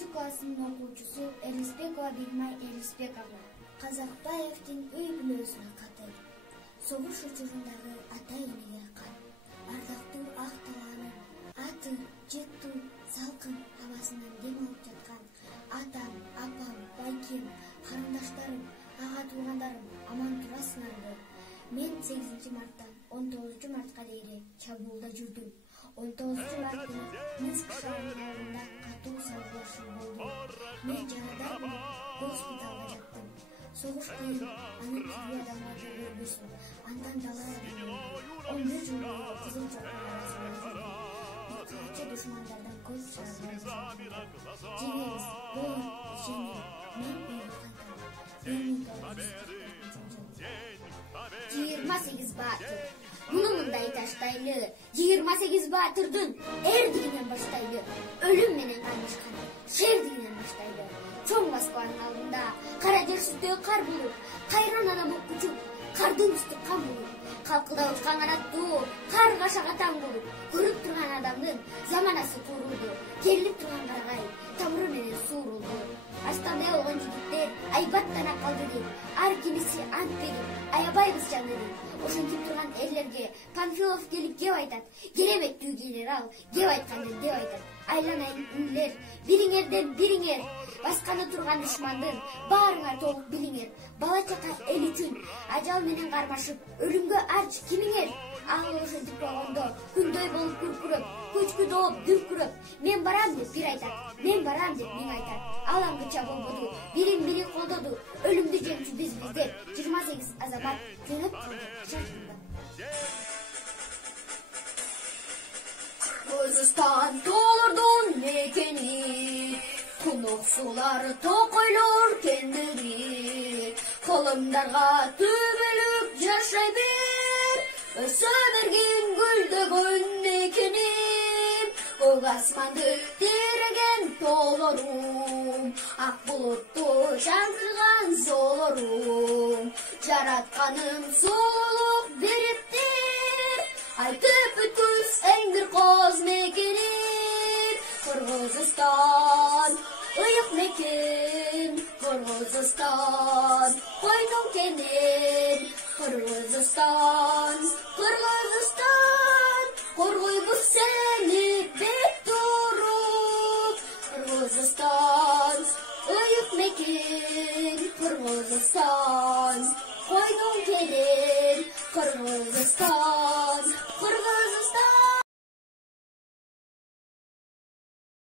3 классынын окуучусу Элисбекова Бегмай Элисбековна Казакбаевдин үй бүлөсүнө каты. Согуш учурундагы ата-энеге кат. Ардактуу ак талаанын аты жыттуу салкын абасынан дем алып жаткан атам, апам, байкем, карындаштарым, ага туугандарым аман турасыңарбы? Мен 8 марттан 19 мартка дейин чабуулда жүрдүм. 19 март күнү Минск шаарында катуу салгылашуу болду. Мен жарадар менен госпиталга жаттым. Согуш кыйын, анын тирүү адамга көрбөсүн. Андан далай 11 жыл бою кызыл чокулар арасында жүрдүм. Канча душмандардан көз шарбыз. Жеңиңиз, болун, жеңил. Мен үйгө кайтам. 28 батыр. Муну мындай таштайлы. 28 батырдын эрдигинен баштайлы. Өлүм менен кайнашкан шердигинен баштайлы. Чоң Москванын алдында кара жер үстү кар болуп, кайран адам окучуп, кардын үстү кан болуп, калкыда учкан канаттуу кар кашага таң болуп, көрүп турган адамдын заманасы курулду, керилип турган карагай тамыры менен суурулду. Астандай болгон жигиттер айбаттана калды деп, ар кимиси ант берип, аябайбыз жаны деп. Ошентип турган эллерге Панфилов келип кеп айтат, кереметтүү генерал кеп айтканды деп айтат. Айланайын үнлер, бириңерден бириңер, басканы турган душмандын баарыңар толук билиңер. Бала чака эл үчүн ажал менен кармашып, өлүмгө арч кимиңер? Ал ошентип болгондо күндөй болуп күркүрөп, көчкү доп дүркүрөп, мен барам деп бир айтат, мен барам деп миң айтат. Ал аңгыча болбоду, бирин бири колдоду, өлүмдү жеңчү бизбиз деп 28 азамат жөнөп калды шартында. Кыргызстан тоолордун мекени, кунук сулар токойлор кендири, колумдарга түбөлүк жашай бер, өсө бергин гүлдөгөн экеним, көк асманды тиреген тоолорум, ак булутту жаңкырган зоолорум, жаратканым сулуулук бериптир, айтып өткүз эң бир коз мекеним. Кыргызстан ыйык мекен, Кыргызстан койнуң кенен, Кыргызстан, Кыргызстан, коргойбуз сени бек туруп. Кыргызстан ыйык мекен, Кыргызстан койнуң кенен, Кыргызстан.